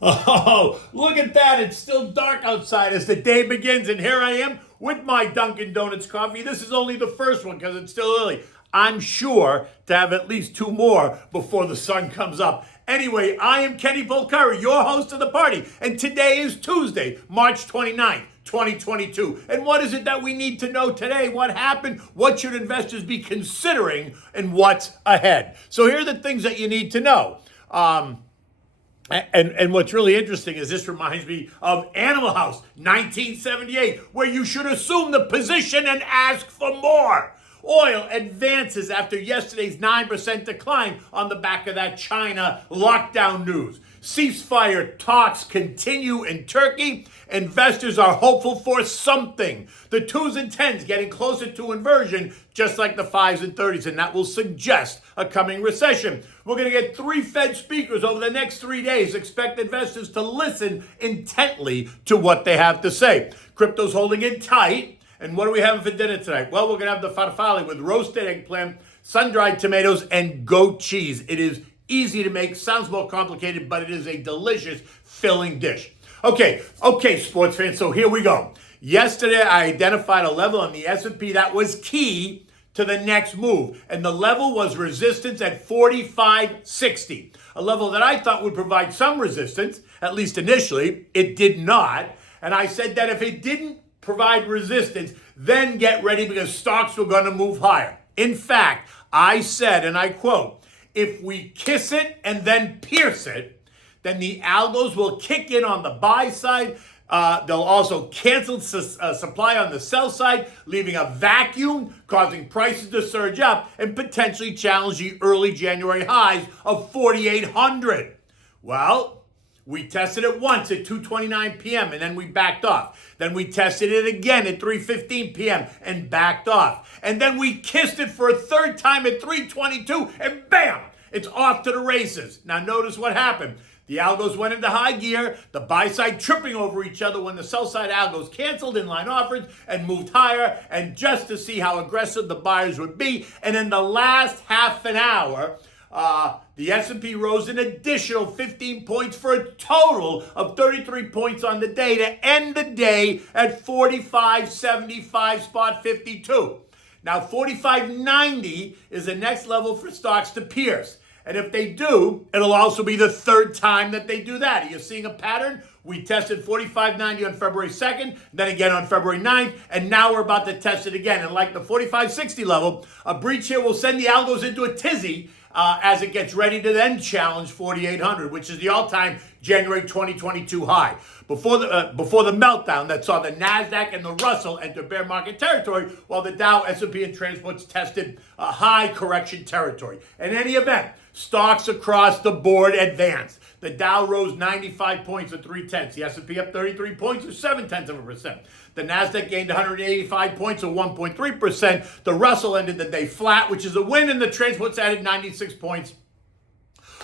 Oh, look at that. It's still dark outside as the day begins, and here I am with my Dunkin' Donuts coffee. This is only the first one because it's still early. I'm sure to have at least two more before the sun comes up. Anyway, I am Kenny Polcari, your host of the party, and today is Tuesday, March 29th. 2022. And what is it that we need to know today? What happened? What should investors be considering? And what's ahead? So here are the things that you need to know. And what's really interesting is this reminds me of Animal House, 1978, where you should assume the position and ask for more. Oil advances after yesterday's 9% decline on the back of that China lockdown news. Ceasefire talks continue in Turkey. Investors are hopeful for something. The 2s and 10s getting closer to inversion, just like the 5s and 30s, and that will suggest a coming recession. We're going to get 3 Fed speakers over the next 3 days. Expect investors to listen intently to what they have to say. Crypto's holding it tight. And what are we having for dinner tonight? Well, we're going to have the farfalle with roasted eggplant, sun-dried tomatoes, and goat cheese. It is easy to make, sounds more complicated, but it is a delicious filling dish. Okay, sports fans, so here we go. Yesterday, I identified a level on the S&P that was key to the next move, and the level was resistance at 45.60, a level that I thought would provide some resistance, at least initially. It did not, and I said that if it didn't provide resistance, then get ready because stocks were going to move higher. In fact, I said, and I quote, if we kiss it and then pierce it, then the algos will kick in on the buy side. They'll also cancel supply on the sell side, leaving a vacuum, causing prices to surge up and potentially challenge the early January highs of 4,800. Well, we tested it once at 2:29 p.m. and then we backed off. Then we tested it again at 3:15 p.m. and backed off. And then we kissed it for a third time at 3:22 and bam, it's off to the races. Now notice what happened. The algos went into high gear, the buy side tripping over each other when the sell side algos canceled inline offers and moved higher, and just to see how aggressive the buyers would be. And in the last half an hour, the S&P rose an additional 15 points for a total of 33 points on the day to end the day at 45.75 spot 52. Now 45.90 is the next level for stocks to pierce. And if they do, it'll also be the third time that they do that. Are you seeing a pattern? We tested 45.90 on February 2nd, then again on February 9th, and now we're about to test it again. And like the 45.60 level, a breach here will send the algos into a tizzy as it gets ready to then challenge 4,800, which is the all-time January 2022 high. Before the meltdown that saw the NASDAQ and the Russell enter bear market territory, while the Dow, S&P, and transports tested high correction territory. In any event, stocks across the board advanced. The Dow rose 95 points or 0.3. The S&P up 33 points or 0.7%. The NASDAQ gained 185 points or 1.3%. The Russell ended the day flat, which is a win, and the transports added 96 points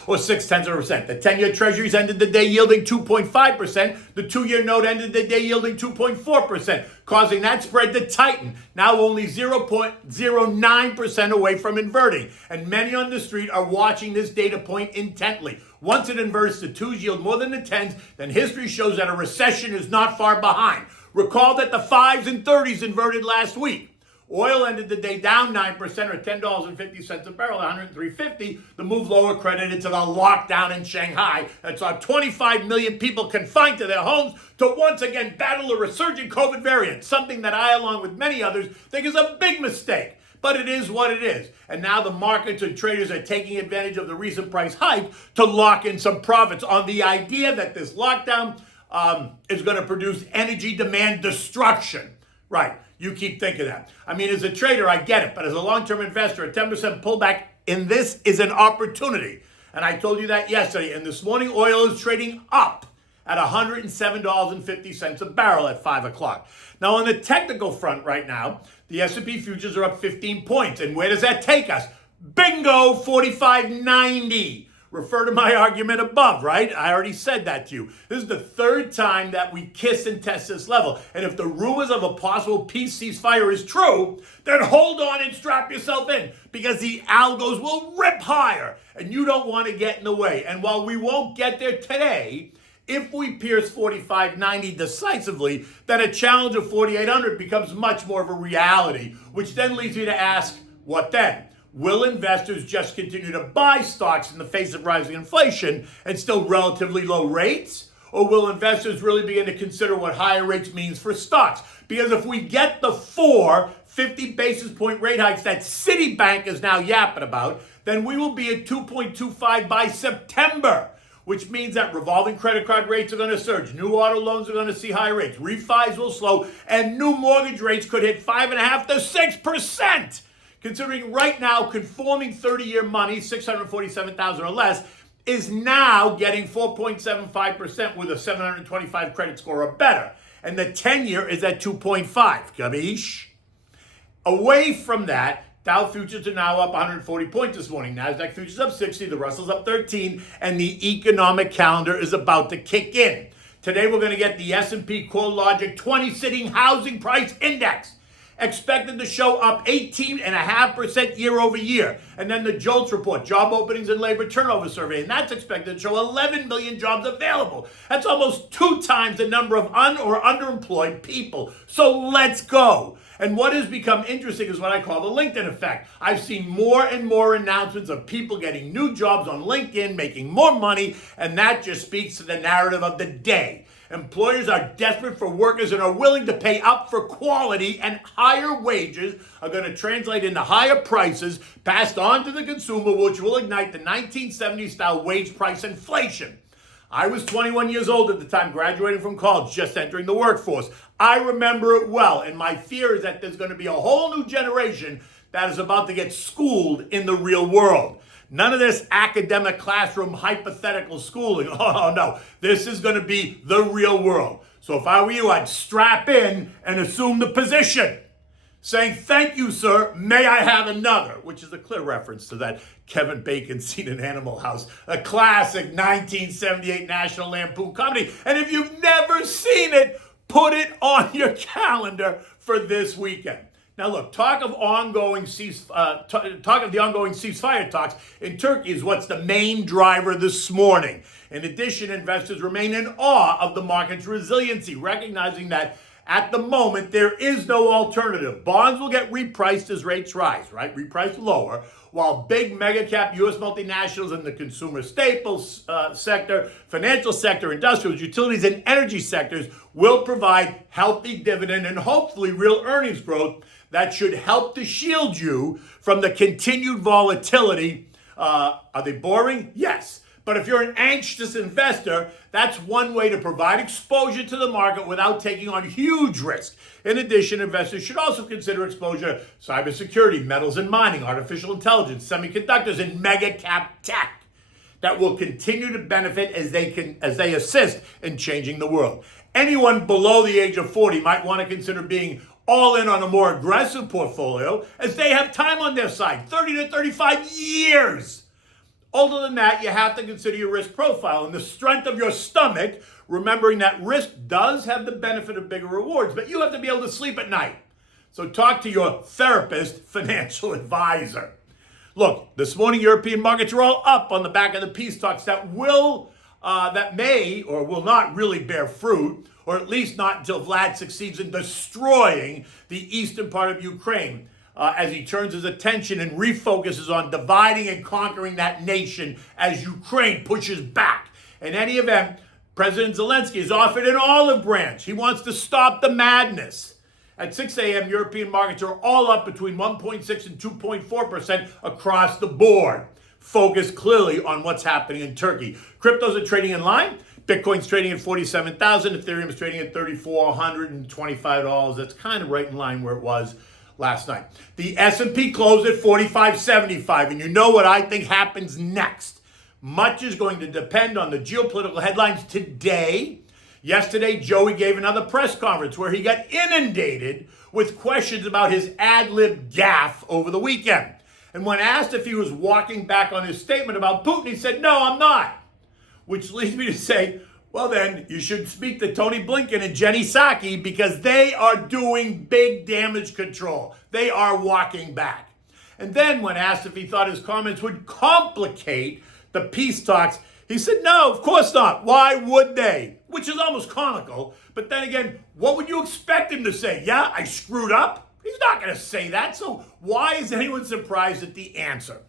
or 0.6%. The 10-year treasuries ended the day yielding 2.5%. The 2-year note ended the day yielding 2.4%, causing that spread to tighten, now only 0.09% away from inverting. And many on the street are watching this data point intently. Once it inverts, the 2s yield more than the 10s, then history shows that a recession is not far behind. Recall that the 5s and 30s inverted last week. Oil ended the day down 9% or $10.50 a barrel, 103.50. The move lower credited to the lockdown in Shanghai that saw 25 million people confined to their homes to once again battle a resurgent COVID variant, something that I, along with many others, think is a big mistake. But it is what it is. And now the markets and traders are taking advantage of the recent price hike to lock in some profits on the idea that this lockdown is going to produce energy demand destruction. Right. You keep thinking that. I mean, as a trader, I get it. But as a long-term investor, a 10% pullback in this is an opportunity. And I told you that yesterday. And this morning, oil is trading up at $107.50 a barrel at 5 o'clock. Now, on the technical front right now, the S&P futures are up 15 points. And where does that take us? Bingo, 45.90. Refer to my argument above, right? I already said that to you. This is the third time that we kiss and test this level. And if the rumors of a possible peace ceasefire is true, then hold on and strap yourself in because the algos will rip higher and you don't want to get in the way. And while we won't get there today, If we pierce 4590 decisively, then a challenge of 4800 becomes much more of a reality, which then leads me to ask, what then? Will investors just continue to buy stocks in the face of rising inflation and still relatively low rates? Or will investors really begin to consider what higher rates means for stocks? Because if we get the 50 basis point rate hikes that Citibank is now yapping about, then we will be at 2.25 by September, which means that revolving credit card rates are going to surge, new auto loans are going to see higher rates, refis will slow, and new mortgage rates could hit 5.5% to 6%. Considering right now conforming 30-year money, $647,000 or less, is now getting 4.75% with a 725 credit score or better. And the 10-year is at 2.5. Capiche? Away from that, Dow futures are now up 140 points this morning. NASDAQ futures up 60, the Russell's up 13, and the economic calendar is about to kick in. Today we're going to get the S&P CoreLogic 20-sitting housing price index, expected to show up 18.5% year over year. And then the JOLTS report, job openings and labor turnover survey, and that's expected to show 11 million jobs available. That's almost 2 times the number of or underemployed people. So let's go. And what has become interesting is what I call the LinkedIn effect. I've seen more and more announcements of people getting new jobs on LinkedIn, making more money, and that just speaks to the narrative of the day. Employers are desperate for workers and are willing to pay up for quality, and higher wages are going to translate into higher prices passed on to the consumer, which will ignite the 1970s-style wage price inflation. I was 21 years old at the time, graduating from college, just entering the workforce. I remember it well, and my fear is that there's going to be a whole new generation that is about to get schooled in the real world. None of this academic classroom hypothetical schooling. Oh, no. This is going to be the real world. So if I were you, I'd strap in and assume the position, saying, "Thank you, sir. May I have another?" Which is a clear reference to that Kevin Bacon scene in Animal House, a classic 1978 National Lampoon comedy. And if you've never seen it, put it on your calendar for this weekend. Now look, talk of the ongoing ceasefire talks in Turkey is what's the main driver this morning. In addition, investors remain in awe of the market's resiliency, recognizing that at the moment there is no alternative. Bonds will get repriced as rates rise, right? Repriced lower, while big mega cap U.S. multinationals in the consumer staples sector, financial sector, industrials, utilities, and energy sectors will provide healthy dividend and hopefully real earnings growth that should help to shield you from the continued volatility. Are they boring? Yes. But if you're an anxious investor, that's one way to provide exposure to the market without taking on huge risk. In addition, investors should also consider exposure to cybersecurity, metals and mining, artificial intelligence, semiconductors, and mega cap tech that will continue to benefit as they assist in changing the world. Anyone below the age of 40 might want to consider being all in on a more aggressive portfolio, as they have time on their side, 30 to 35 years. Other than that, you have to consider your risk profile and the strength of your stomach, remembering that risk does have the benefit of bigger rewards, but you have to be able to sleep at night. So talk to your therapist, financial advisor. Look, this morning European markets are all up on the back of the peace talks that may or will not really bear fruit, or at least not until Vlad succeeds in destroying the eastern part of Ukraine, as he turns his attention and refocuses on dividing and conquering that nation as Ukraine pushes back. In any event, President Zelensky has offered an olive branch. He wants to stop the madness. At 6 a.m., European markets are all up between 1.6 and 2.4% across the board, focused clearly on what's happening in Turkey. Cryptos are trading in line. Bitcoin's trading at $47,000. Ethereum is trading at $3,425. That's kind of right in line where it was last night. The S&P closed at 45.75, and you know what I think happens next. Much is going to depend on the geopolitical headlines today. Yesterday, Joey gave another press conference where he got inundated with questions about his ad-lib gaffe over the weekend. And when asked if he was walking back on his statement about Putin, he said, "No, I'm not." Which leads me to say, well then, you should speak to Tony Blinken and Jenny Psaki, because they are doing big damage control. They are walking back. And then when asked if he thought his comments would complicate the peace talks, He said, no, of course not. Why would they? Which is almost comical. But then again, what would you expect him to say? Yeah, I screwed up? He's not going to say that. So why is anyone surprised at the answer?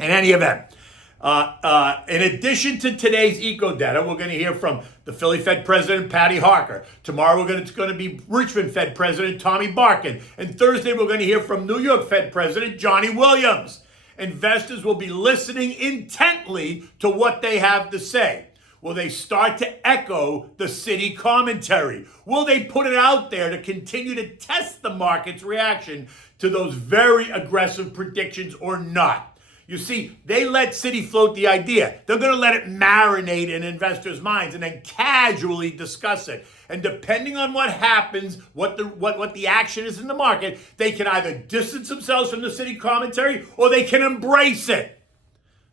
In any event, in addition to today's eco data, we're going to hear from the Philly Fed President, Patty Harker. Tomorrow, it's going to be Richmond Fed President, Tommy Barkin. And Thursday, we're going to hear from New York Fed President, Johnny Williams. Investors will be listening intently to what they have to say. Will they start to echo the city commentary? Will they put it out there to continue to test the market's reaction to those very aggressive predictions or not? You see, they let Citi float the idea. They're going to let it marinate in investors' minds and then casually discuss it. And depending on what happens, what the action is in the market, they can either distance themselves from the Citi commentary or they can embrace it.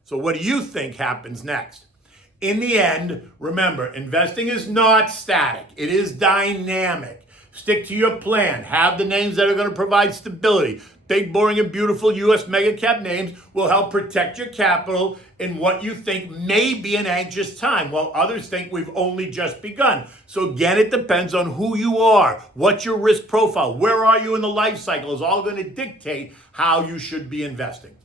So what do you think happens next? In the end, remember, investing is not static. It is dynamic. Stick to your plan. Have the names that are going to provide stability. Big, boring, and beautiful U.S. mega cap names will help protect your capital in what you think may be an anxious time, while others think we've only just begun. So again, it depends on who you are, what's your risk profile, where are you in the life cycle is all going to dictate how you should be investing.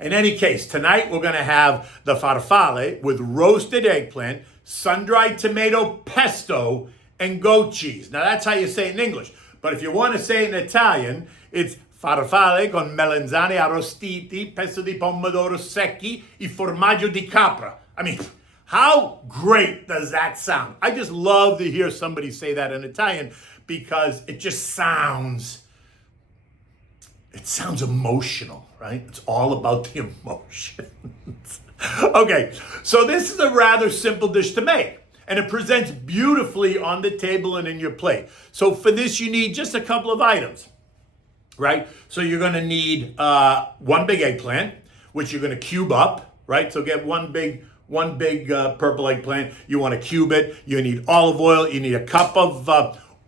In any case, tonight we're going to have the farfalle with roasted eggplant, sun-dried tomato pesto, and goat cheese. Now that's how you say it in English. But if you want to say it in Italian, it's farfalle con melanzane arrostiti, pesto di pomodoro secchi, e formaggio di capra. I mean, how great does that sound? I just love to hear somebody say that in Italian because it just sounds emotional, right? It's all about the emotions. Okay, so this is a rather simple dish to make. And it presents beautifully on the table and in your plate. So for this, you need just a couple of items, right? So you're going to need one big eggplant, which you're going to cube up, right? So get one big purple eggplant. You want to cube it. You need olive oil. You need a cup of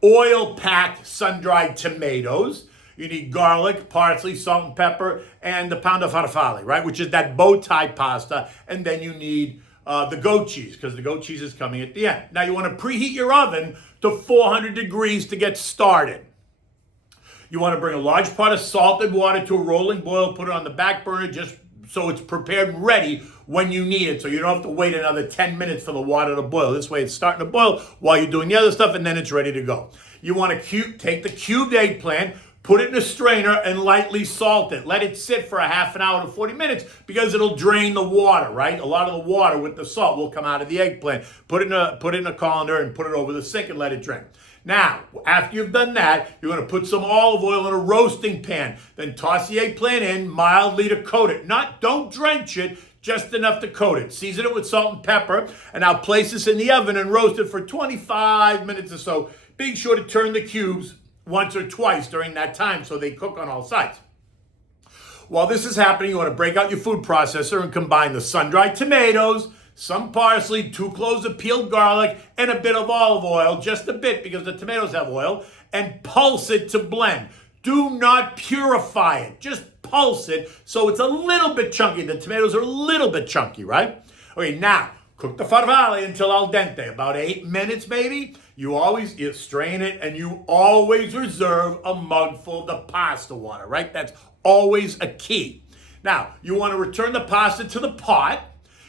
oil-packed sun-dried tomatoes. You need garlic, parsley, salt and pepper, and a pound of farfalle, right? Which is that bow tie pasta. And then you need the goat cheese, because the goat cheese is coming at the end. Now you want to preheat your oven to 400 degrees to get started. You want to bring a large pot of salted water to a rolling boil, put it on the back burner just so it's prepared and ready when you need it. So you don't have to wait another 10 minutes for the water to boil. This way it's starting to boil while you're doing the other stuff and then it's ready to go. You want to take the cubed eggplant, put it in a strainer and lightly salt it. Let it sit for a half an hour to 40 minutes because it'll drain the water, right? A lot of the water with the salt will come out of the eggplant. Put it in a colander and put it over the sink and let it drain. Now, after you've done that, you're going to put some olive oil in a roasting pan. Then toss the eggplant in mildly to coat it. Don't drench it, just enough to coat it. Season it with salt and pepper. And now place this in the oven and roast it for 25 minutes or so. Being sure to turn the cubes once or twice during that time so they cook on all sides. While this is happening, you want to break out your food processor and combine the sun-dried tomatoes, some parsley, 2 cloves of peeled garlic, and a bit of olive oil, just a bit because the tomatoes have oil, and pulse it to blend. Do not purify it, just pulse it so it's a little bit chunky. The tomatoes are a little bit chunky, right? Okay, now, cook the farfalle until al dente, about 8 minutes maybe. You strain it and you always reserve a mug full of the pasta water, right? That's always a key. Now, you want to return the pasta to the pot.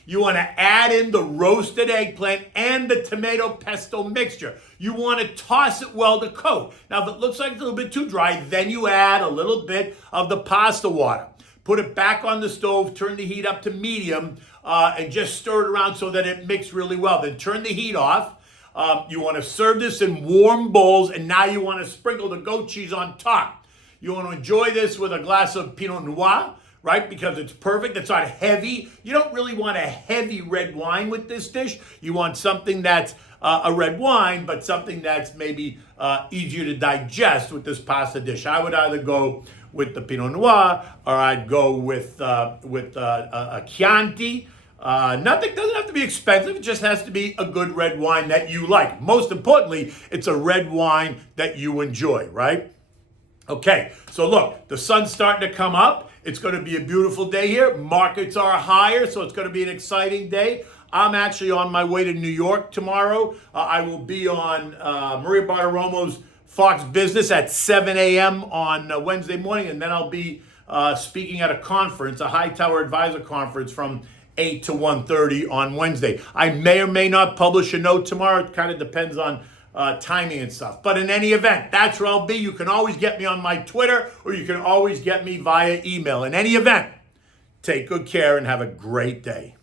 You want to add in the roasted eggplant and the tomato pesto mixture. You want to toss it well to coat. Now, if it looks like it's a little bit too dry, then you add a little bit of the pasta water. Put it back on the stove, turn the heat up to medium, and just stir it around so that it mixes really well. Then turn the heat off. You want to serve this in warm bowls, and now you want to sprinkle the goat cheese on top. You want to enjoy this with a glass of Pinot Noir, right? Because it's perfect. It's not heavy. You don't really want a heavy red wine with this dish. You want something that's a red wine, but something that's maybe easier to digest with this pasta dish. I would either go with the Pinot Noir, or I'd go with a Chianti. Nothing doesn't have to be expensive. It just has to be a good red wine that you like. Most importantly, it's a red wine that you enjoy, right? Okay, so look, the sun's starting to come up. It's going to be a beautiful day here. Markets are higher, so it's going to be an exciting day. I'm actually on my way to New York tomorrow. I will be on Maria Bartiromo's Fox Business at 7 a.m. on Wednesday morning, and then I'll be speaking at a conference, a Hightower Advisor Conference from 8 to 1:30 on Wednesday. I may or may not publish a note tomorrow. It kind of depends on timing and stuff. But in any event, that's where I'll be. You can always get me on my Twitter, or you can always get me via email. In any event, take good care and have a great day.